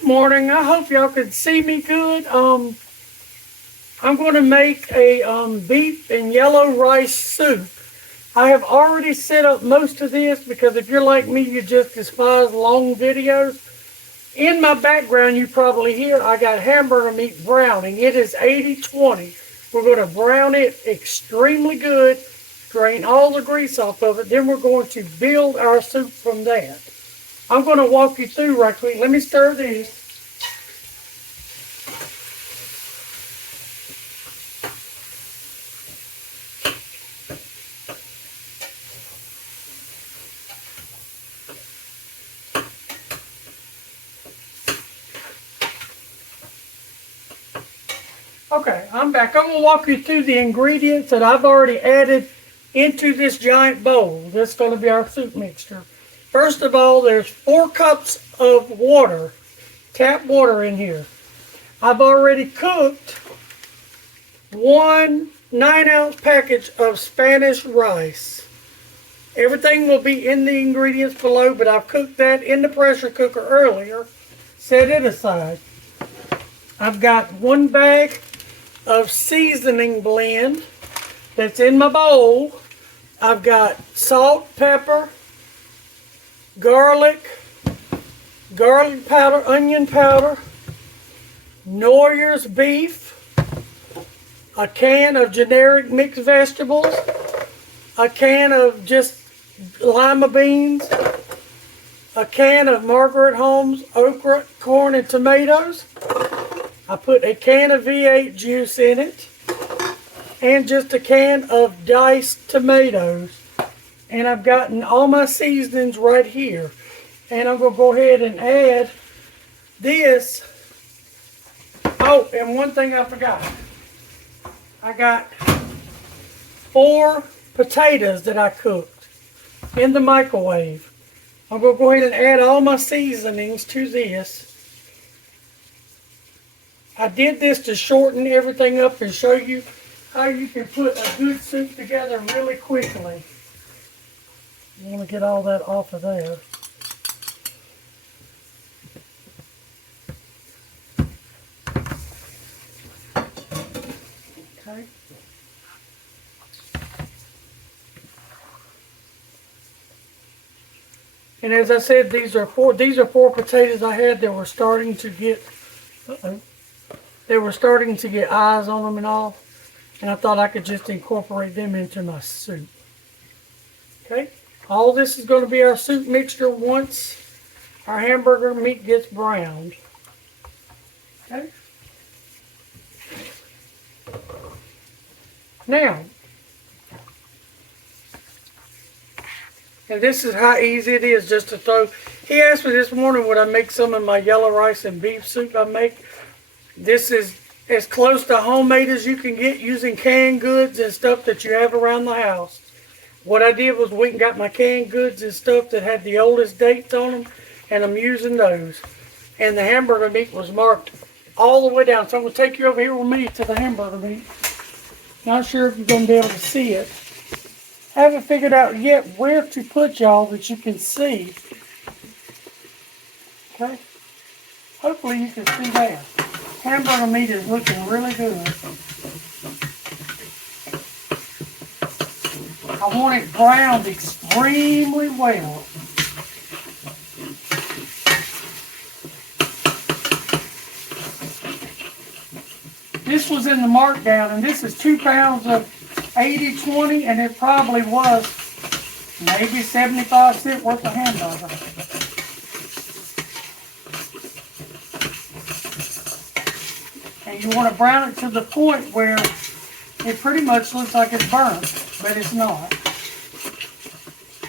Good morning. I hope y'all can see me good. I'm going to make a beef and yellow rice soup. I have already set up most of this because if you're like me, you just despise long videos. In my background, you probably hear I got hamburger meat browning. It is 80-20. We're going to brown it extremely good, drain all the grease off of it. Then we're going to build our soup from that. I'm going to walk you through right quick. Let me stir this. Okay, I'm back. I'm going to walk you through the ingredients that I've already added into this giant bowl. This is going to be our soup mixture. First of all, there's 4 cups of water, tap water in here. I've already cooked 1 9-ounce package of Spanish rice. Everything will be in the ingredients below, but I've cooked that in the pressure cooker earlier. Set it aside. I've got 1 bag of seasoning blend that's in my bowl. I've got salt, pepper, garlic powder, onion powder, Knor's beef, a can of generic mixed vegetables, a can of just lima beans, a can of Margaret Holmes okra, corn, and tomatoes. I put a can of V8 juice in it, and just a can of diced tomatoes. And I've gotten all my seasonings right here. And I'm going to go ahead and add this. Oh, and one thing I forgot. I got 4 potatoes that I cooked in the microwave. I'm going to go ahead and add all my seasonings to this. I did this to shorten everything up and show you how you can put a good soup together really quickly. You want to get all that off of there. Okay. And as I said, these are 4 potatoes I had that were starting to get they were starting to get eyes on them and all. And I thought I could just incorporate them into my soup. Okay. All this is going to be our soup mixture once our hamburger meat gets browned. Okay. Now, and this is how easy it is just to throw. He asked me this morning would I make some of my yellow rice and beef soup I make. This is as close to homemade as you can get using canned goods and stuff that you have around the house. What I did was went and got my canned goods and stuff that had the oldest dates on them, and I'm using those. And the hamburger meat was marked all the way down. So I'm going to take you over here with me to the hamburger meat. Not sure if you're going to be able to see it. Haven't figured out yet where to put y'all that you can see. Okay. Hopefully you can see that. Hamburger meat is looking really good. I want it browned extremely well. This was in the markdown, and this is 2 pounds of 80-20, and it probably was maybe 75 cents worth of hamburger. And you want to brown it to the point where it pretty much looks like it's burnt, but it's not.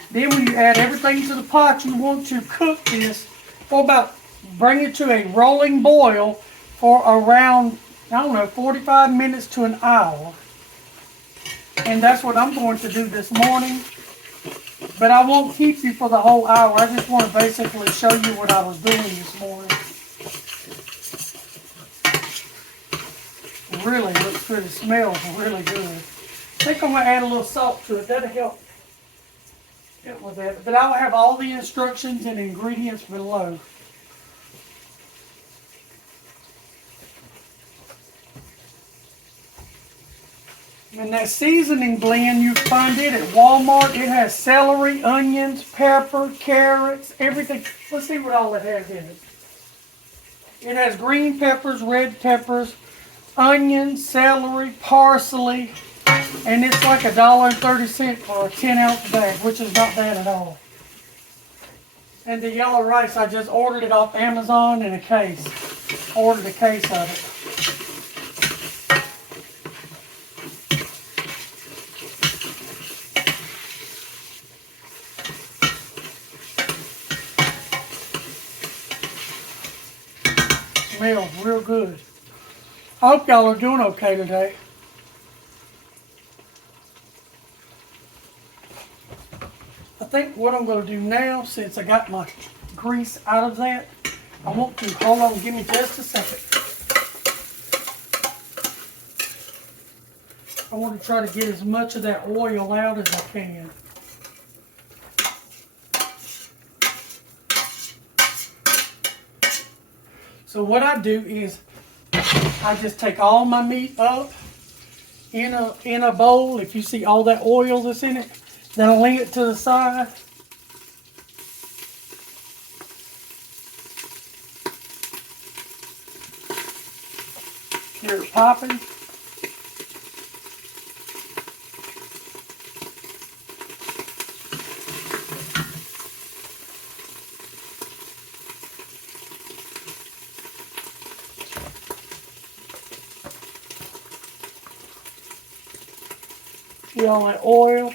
Then when you add everything to the pot, you want to cook this for about, bring it to a rolling boil for around, I don't know, 45 minutes to an hour. And that's what I'm going to do this morning. But I won't keep you for the whole hour. I just want to basically show you what I was doing this morning. It really looks good. It smells really good. I think I'm going to add a little salt to it. That'll help with that. But I'll have all the instructions and ingredients below. And that seasoning blend, you find it at Walmart. It has celery, onions, pepper, carrots, everything. Let's see what all it has in it. It has green peppers, red peppers, onions, celery, parsley, and it's like $1.30 for a 10-ounce bag, which is not bad at all. And the yellow rice, I just ordered it off Amazon in a case. Ordered a case of it. Smells real good. I hope y'all are doing okay today. I think what I'm going to do now, since I got my grease out of that, I want to, hold on, give me just a second. I want to try to get as much of that oil out as I can. So what I do is I just take all my meat up in a bowl. If you see all that oil that's in it, then I'll lay it to the side. Hear it popping. See all that oil?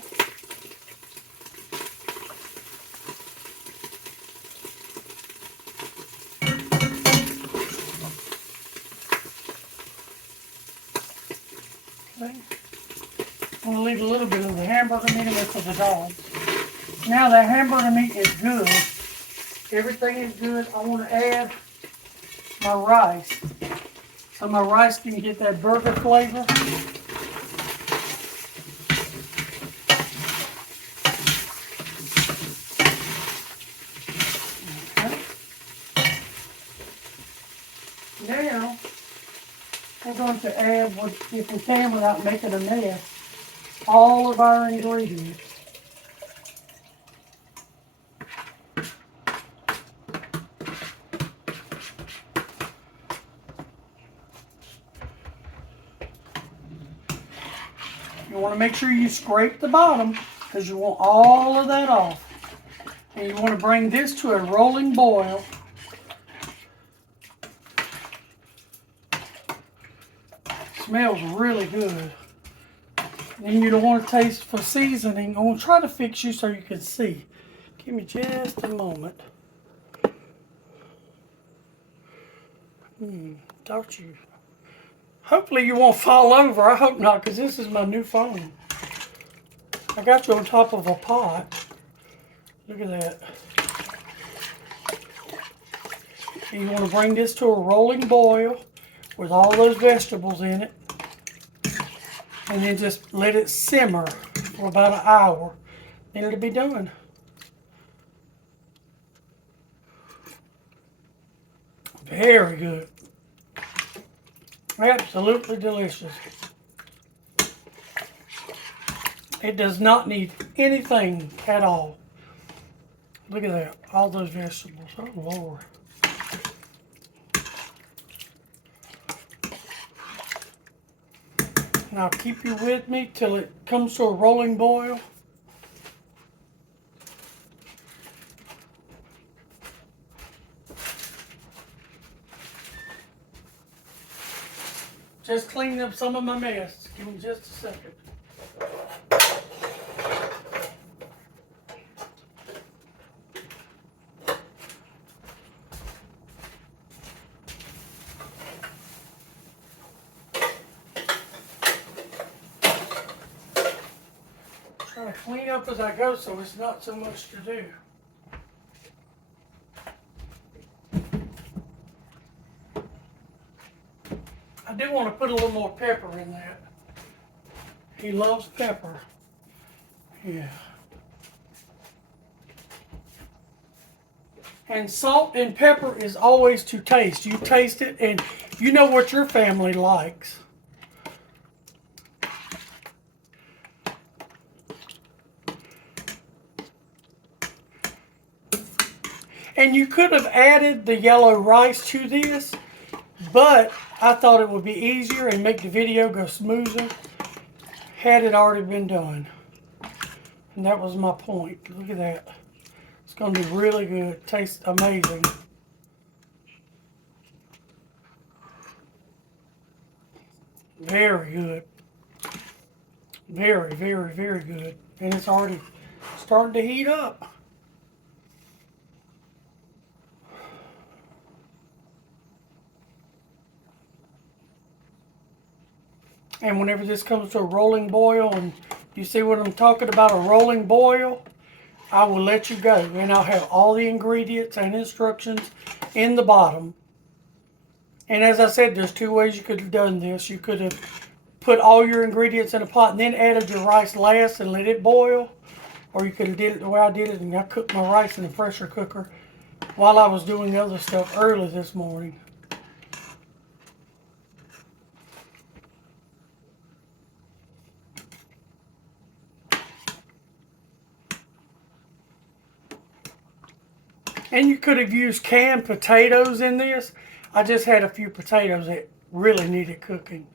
Okay. I'm going to leave a little bit of the hamburger meat in there for the dogs. Now the hamburger meat is good. Everything is good. I want to add my rice. So my rice can get that burger flavor. Now, we're going to add, if we can without making a mess, all of our ingredients. You want to make sure you scrape the bottom because you want all of that off. And you want to bring this to a rolling boil. Smells really good. And you don't want to taste for seasoning. I'm going to try to fix you so you can see. Give me just a moment. Don't you? Hopefully you won't fall over. I hope not, because this is my new phone. I got you on top of a pot. Look at that. And you want to bring this to a rolling boil with all those vegetables in it. And then just let it simmer for about an hour. Then it'll be done. Very good. Absolutely delicious. It does not need anything at all. Look at that. All those vegetables. Oh, Lord. Now keep you with me till it comes to a rolling boil. Just cleaning up some of my mess. Give me just a second. Try to clean up as I go so it's not so much to do. I do want to put a little more pepper in that. He loves pepper. Yeah. And salt and pepper is always to taste. You taste it and you know what your family likes. And you could have added the yellow rice to this, but I thought it would be easier and make the video go smoother had it already been done. And that was my point. Look at that. It's going to be really good. Tastes amazing. Very good. Very, very, very good. And it's already starting to heat up. And whenever this comes to a rolling boil, and you see what I'm talking about, a rolling boil, I will let you go. And I'll have all the ingredients and instructions in the bottom. And as I said, there's two ways you could have done this. You could have put all your ingredients in a pot and then added your rice last and let it boil. Or you could have did it the way I did it, and I cooked my rice in the pressure cooker while I was doing other stuff early this morning. And you could have used canned potatoes in this. I just had a few potatoes that really needed cooking.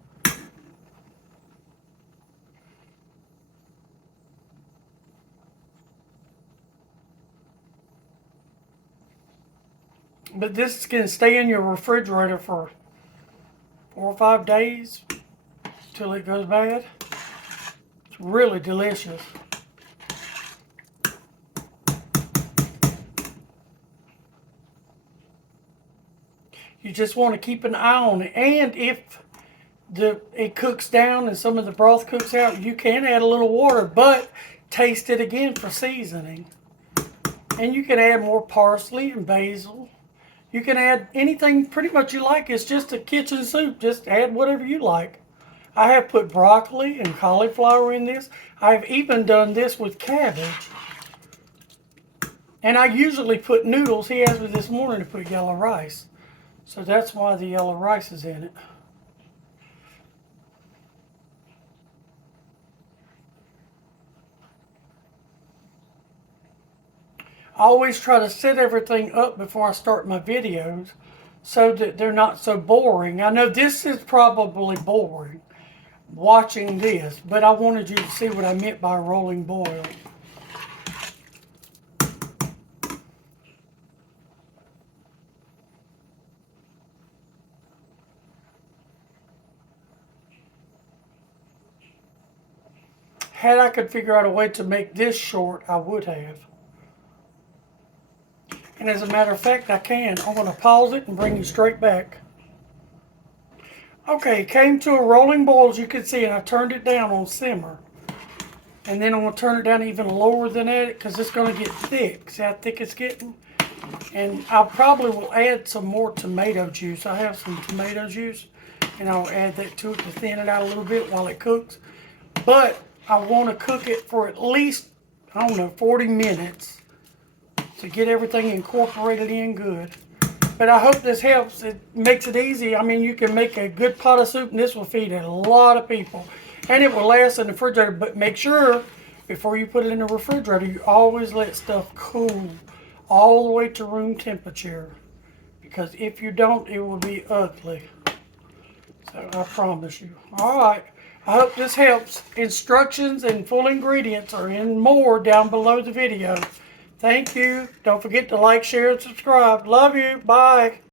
But this can stay in your refrigerator for 4 or 5 days till it goes bad. It's really delicious. You just want to keep an eye on it. And if it cooks down and some of the broth cooks out, you can add a little water, but taste it again for seasoning. And you can add more parsley and basil. You can add anything pretty much you like. It's just a kitchen soup. Just add whatever you like. I have put broccoli and cauliflower in this. I've even done this with cabbage. And I usually put noodles. He asked me this morning to put yellow rice. So that's why the yellow rice is in it. I always try to set everything up before I start my videos so that they're not so boring. I know this is probably boring, watching this, but I wanted you to see what I meant by rolling boil. Had I could figure out a way to make this short, I would have. And as a matter of fact, I can. I'm going to pause it and bring you straight back. Okay, it came to a rolling boil, as you can see, and I turned it down on simmer. And then I'm going to turn it down even lower than that because it's going to get thick. See how thick it's getting? And I probably will add some more tomato juice. I have some tomato juice, and I'll add that to it to thin it out a little bit while it cooks. But I want to cook it for at least, I don't know, 40 minutes to get everything incorporated in good. But I hope this helps. It makes it easy. I mean, you can make a good pot of soup, and this will feed a lot of people. And it will last in the refrigerator. But make sure, before you put it in the refrigerator, you always let stuff cool all the way to room temperature. Because if you don't, it will be ugly. So I promise you. All right. I hope this helps. Instructions and full ingredients are in more down below the video. Thank you. Don't forget to like, share, and subscribe. Love you. Bye.